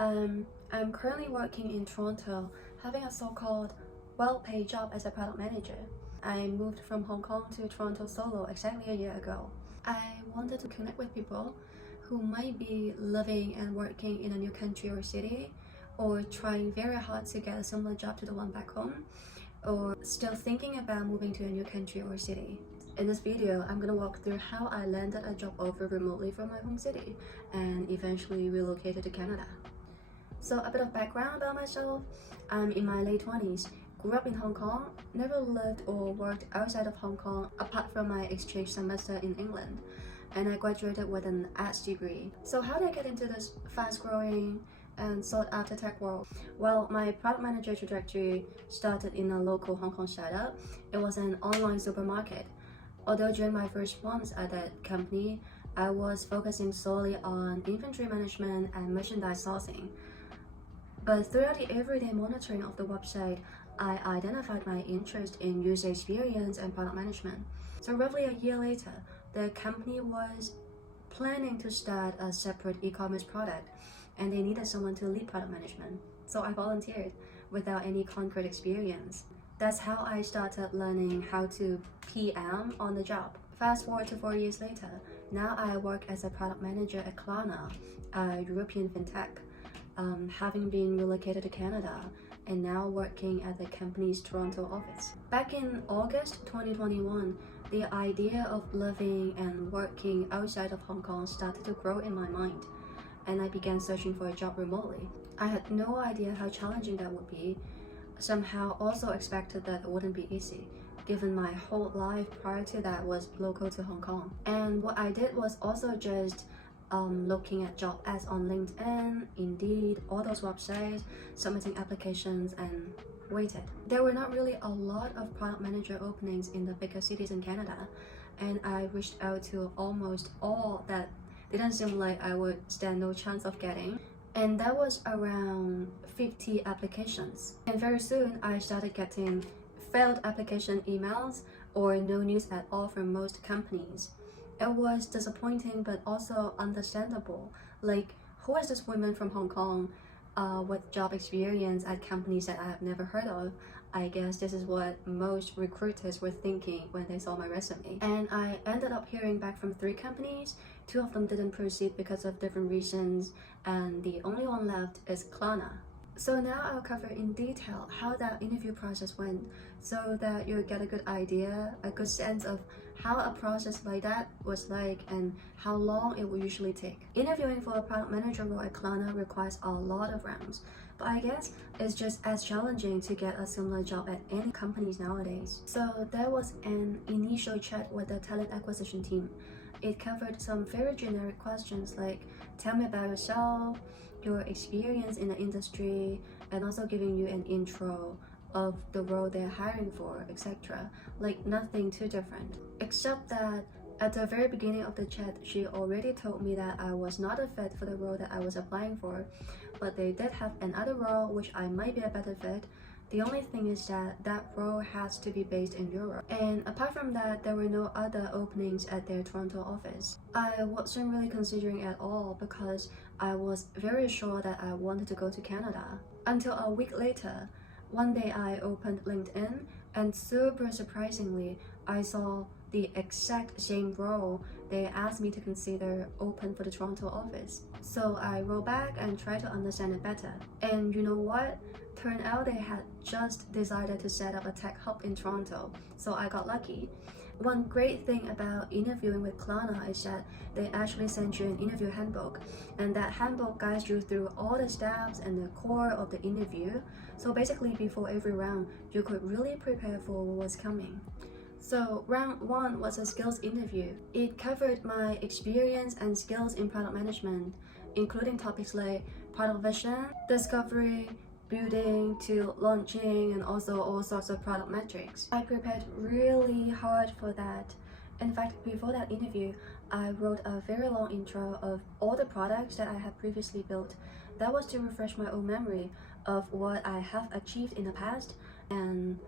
I'm currently working in Toronto, having a so-called well-paid job as a product manager. I moved from Hong Kong to Toronto solo exactly a year ago. I wanted to connect with people who might be living and working in a new country or city, or trying very hard to get a similar job to the one back home, or still thinking about moving to a new country or city. In this video, I'm gonna walk through how I landed a job offer remotely from my home city and eventually relocated to Canada. So a bit of background about myself. I'm in my late 20s, grew up in Hong Kong, never lived or worked outside of Hong Kong apart from my exchange semester in England, and I graduated with an arts degree. So how did I get into this fast-growing and sought-after tech world? Well, my product manager trajectory started in a local Hong Kong startup. It was an online supermarket. Although during my first months at that company, I was focusing solely on inventory management and merchandise sourcing. But throughout the everyday monitoring of the website, I identified my interest in user experience and product management. So roughly a year later, the company was planning to start a separate e-commerce product, and they needed someone to lead product management. So I volunteered without any concrete experience. That's how I started learning how to PM on the job. Fast forward to 4 years later, now I work as a product manager at Klarna, a European fintech. Having been relocated to Canada and now working at the company's Toronto office. Back in August 2021, the idea of living and working outside of Hong Kong started to grow in my mind, and I began searching for a job remotely. I had no idea how challenging that would be, somehow also expected that it wouldn't be easy, given my whole life prior to that was local to Hong Kong. And what I did was also just looking at job ads on LinkedIn, Indeed, all those websites, submitting applications, and waited. There were not really a lot of product manager openings in the bigger cities in Canada, and I reached out to almost all that didn't seem like I would stand no chance of getting. And that was around 50 applications. And very soon I started getting failed application emails or no news at all from most companies. It was disappointing but also understandable. Like, who is this woman from Hong Kong with job experience at companies that I have never heard of? I guess this is what most recruiters were thinking when they saw my resume. And I ended up hearing back from 3 companies. 2 of them didn't proceed because of different reasons, and the only one left is Klarna. So now I'll cover in detail how that interview process went, so that you'll get a good idea, a good sense of how a process like that was like and how long it will usually take. Interviewing for a product manager role at Klarna requires a lot of rounds, but I guess it's just as challenging to get a similar job at any companies nowadays. So there was an initial chat with the talent acquisition team. It covered some very generic questions like, tell me about yourself, your experience in the industry, and also giving you an intro of the role they're hiring for, etc. Like, nothing too different. Except that at the very beginning of the chat, she already told me that I was not a fit for the role that I was applying for, but they did have another role which I might be a better fit. The only thing is that that role has to be based in Europe. And apart from that, there were no other openings at their Toronto office. I wasn't really considering at all because I was very sure that I wanted to go to Canada. Until a week later, one day I opened LinkedIn, and super surprisingly, I saw the exact same role they asked me to consider open for the Toronto office. So I wrote back and tried to understand it better. And you know what? Turned out they had just decided to set up a tech hub in Toronto, so I got lucky. One great thing about interviewing with Klarna is that they actually send you an interview handbook, and that handbook guides you through all the steps and the core of the interview. So basically, before every round, you could really prepare for what was coming. So round 1 was a skills interview. It covered my experience and skills in product management, including topics like product vision, discovery, building to launching, and also all sorts of product metrics. I prepared really hard for that. In fact, before that interview, I wrote a very long intro of all the products that I had previously built. That was to refresh my own memory of what I have achieved in the past, and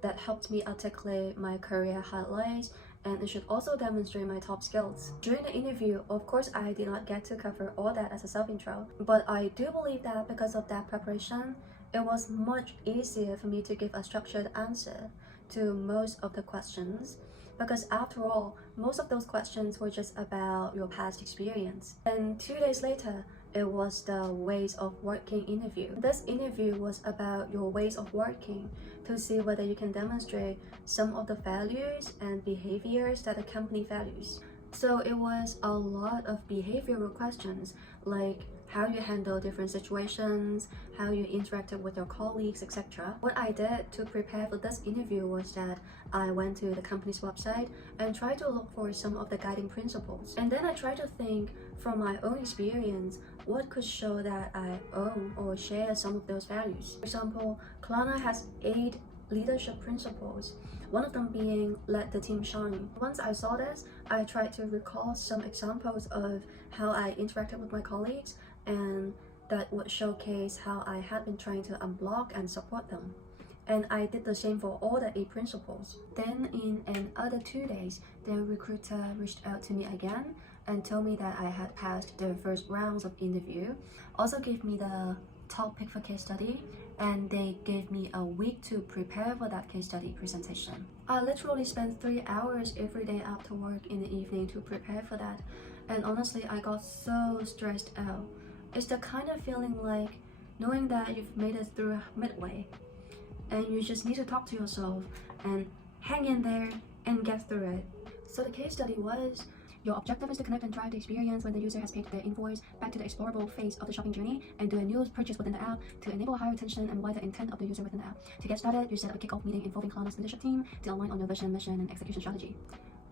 that helped me articulate my career highlights and it should also demonstrate my top skills. During the interview, of course, I did not get to cover all that as a self-intro, but I do believe that because of that preparation, it was much easier for me to give a structured answer to most of the questions, because after all, most of those questions were just about your past experience. And 2 days later, it was the ways of working interview. This interview was about your ways of working to see whether you can demonstrate some of the values and behaviors that the company values. So it was a lot of behavioral questions, like how you handle different situations, how you interacted with your colleagues, etc. What I did to prepare for this interview was that I went to the company's website and tried to look for some of the guiding principles. And then I tried to think from my own experience what could show that I own or share some of those values. For example, Klarna has 8 leadership principles, one of them being let the team shine. Once I saw this, I tried to recall some examples of how I interacted with my colleagues, and that would showcase how I had been trying to unblock and support them. And I did the same for all the 8 principles. Then in another 2 days, the recruiter reached out to me again and told me that I had passed the first rounds of interview, also gave me the top pick for case study, and they gave me a week to prepare for that case study presentation. I literally spent 3 hours every day after work in the evening to prepare for that, and honestly, I got so stressed out. It's the kind of feeling like knowing that you've made it through midway, and you just need to talk to yourself and hang in there and get through it. So the case study was, your objective is to connect and drive the experience when the user has paid their invoice back to the explorable phase of the shopping journey and do a new purchase within the app to enable higher retention and wider intent of the user within the app. To get started, you set up a kickoff meeting involving Klarna's leadership team to align on your vision, mission, and execution strategy.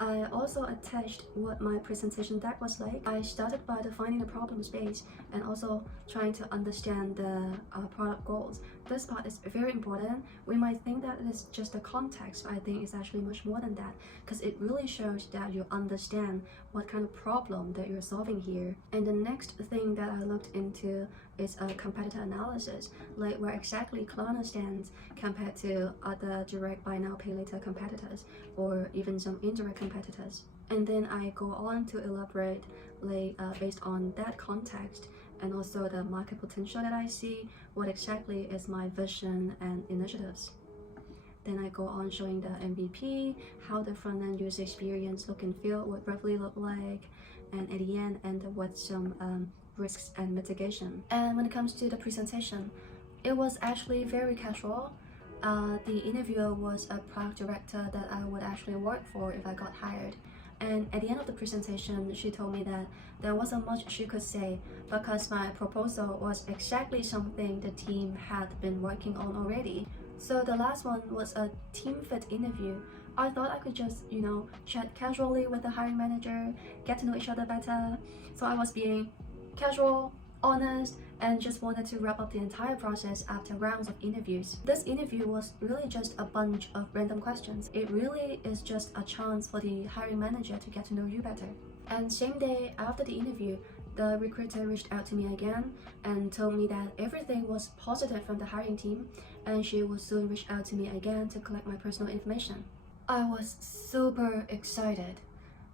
I also attached what my presentation deck was like. I started by defining the problem space and also trying to understand the product goals. This part is very important. We might think that it is just the context, but I think it's actually much more than that, because it really shows that you understand what kind of problem that you're solving here. And the next thing that I looked into is a competitor analysis, like where exactly Klarna stands compared to other direct buy now pay later competitors, or even some indirect competitors. And then I go on to elaborate like based on that context and also the market potential that I see, what exactly is my vision and initiatives. Then I go on showing the MVP, how the front-end user experience look and feel would roughly look like, and at the end with some risks and mitigation. And when it comes to the presentation, it was actually very casual. The interviewer was a product director that I would actually work for if I got hired. And at the end of the presentation, she told me that there wasn't much she could say because my proposal was exactly something the team had been working on already. So the last one was a team fit interview. I thought I could just, chat casually with the hiring manager, get to know each other better. So I was being casual, honest, and just wanted to wrap up the entire process after rounds of interviews. This interview was really just a bunch of random questions. It really is just a chance for the hiring manager to get to know you better. And same day after the interview, the recruiter reached out to me again and told me that everything was positive from the hiring team, and she would soon reach out to me again to collect my personal information. I was super excited.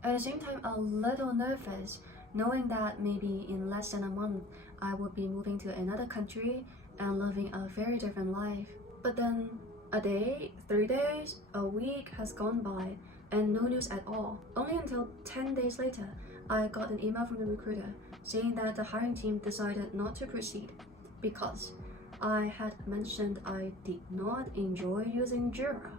At the same time, a little nervous, knowing that maybe in less than a month, I would be moving to another country and living a very different life. But then a day, 3 days, a week has gone by and no news at all. Only until 10 days later, I got an email from the recruiter saying that the hiring team decided not to proceed because I had mentioned I did not enjoy using Jira,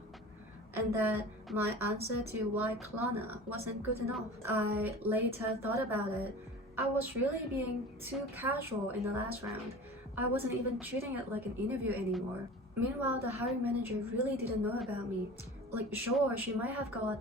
and that my answer to why Klarna wasn't good enough. I later thought about it. I was really being too casual in the last round. I wasn't even treating it like an interview anymore. Meanwhile, the hiring manager really didn't know about me. Like, sure, she might have got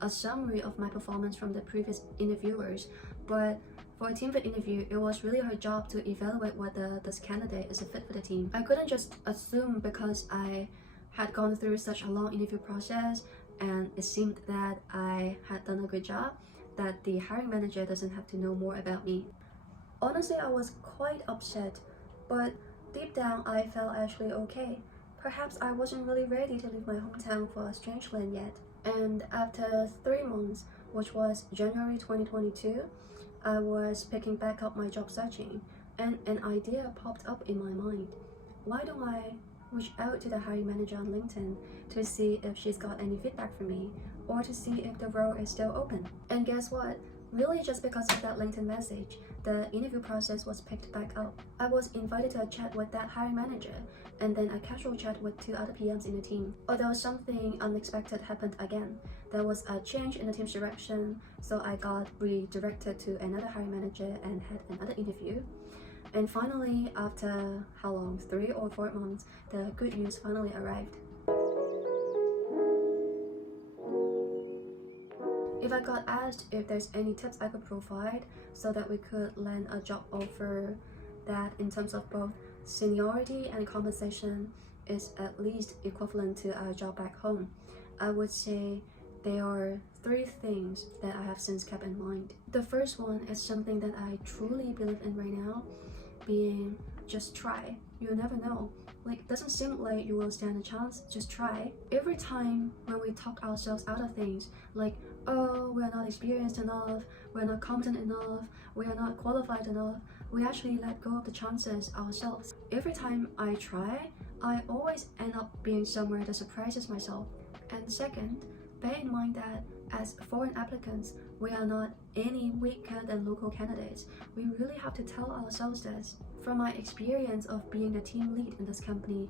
a summary of my performance from the previous interviewers, but for a team fit interview, it was really her job to evaluate whether this candidate is a fit for the team. I couldn't just assume because I had gone through such a long interview process and it seemed that I had done a good job, that the hiring manager doesn't have to know more about me. Honestly, I was quite upset, but deep down I felt actually okay. Perhaps I wasn't really ready to leave my hometown for a strange land yet. And after 3 months, which was January 2022, I was picking back up my job searching, and an idea popped up in my mind. Why don't I reach out to the hiring manager on LinkedIn to see if she's got any feedback for me, or to see if the role is still open? And guess what? Really, just because of that LinkedIn message, the interview process was picked back up. I was invited to a chat with that hiring manager, and then a casual chat with 2 other PMs in the team. Although something unexpected happened again. There was a change in the team's direction, so I got redirected to another hiring manager and had another interview. And finally, after how long? 3 or 4 months, the good news finally arrived. If I got asked if there's any tips I could provide so that we could land a job offer that, in terms of both seniority and compensation, is at least equivalent to a job back home, I would say there are 3 things that I have since kept in mind. The first one is something that I truly believe in right now, being just try. You never know. Like, doesn't seem like you will stand a chance, just try. Every time when we talk ourselves out of things, like, oh, we're not experienced enough, we're not competent enough, we are not qualified enough, we actually let go of the chances ourselves. Every time I try, I always end up being somewhere that surprises myself. And second, bear in mind that as foreign applicants, we are not any weaker than local candidates. We really have to tell ourselves this. From my experience of being the team lead in this company,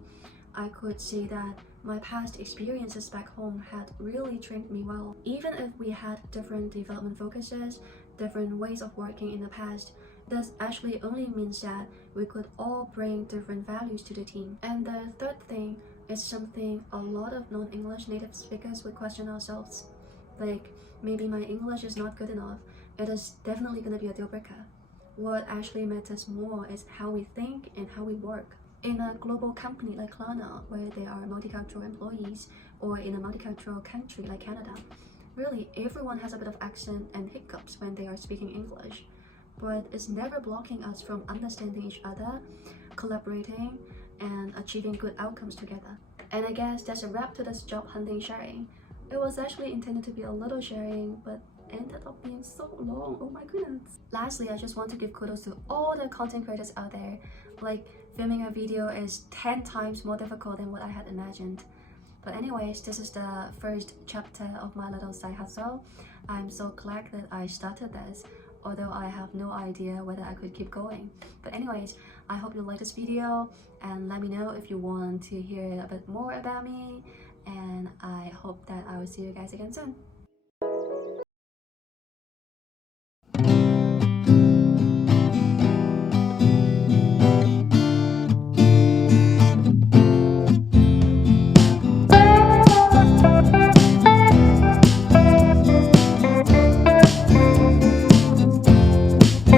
I could say that my past experiences back home had really trained me well. Even if we had different development focuses, different ways of working in the past, this actually only means that we could all bring different values to the team. And the third thing is something a lot of non-English native speakers would question ourselves. Like, maybe my English is not good enough. It is definitely going to be a deal breaker. What actually matters more is how we think and how we work. In a global company like Klarna, where there are multicultural employees, or in a multicultural country like Canada, really everyone has a bit of accent and hiccups when they are speaking English. But it's never blocking us from understanding each other, collaborating, and achieving good outcomes together. And I guess that's a wrap to this job hunting sharing. It was actually intended to be a little sharing, but ended up being so long. Oh my goodness. Lastly, I just want to give kudos to all the content creators out there. Like, filming a video is 10 times more difficult than what I had imagined. But anyways, this is the first chapter of my little side hustle. I'm so glad that I started this, although I have no idea whether I could keep going. But anyways, I hope you like this video, and let me know if you want to hear a bit more about me, and I hope that I will see you guys again soon.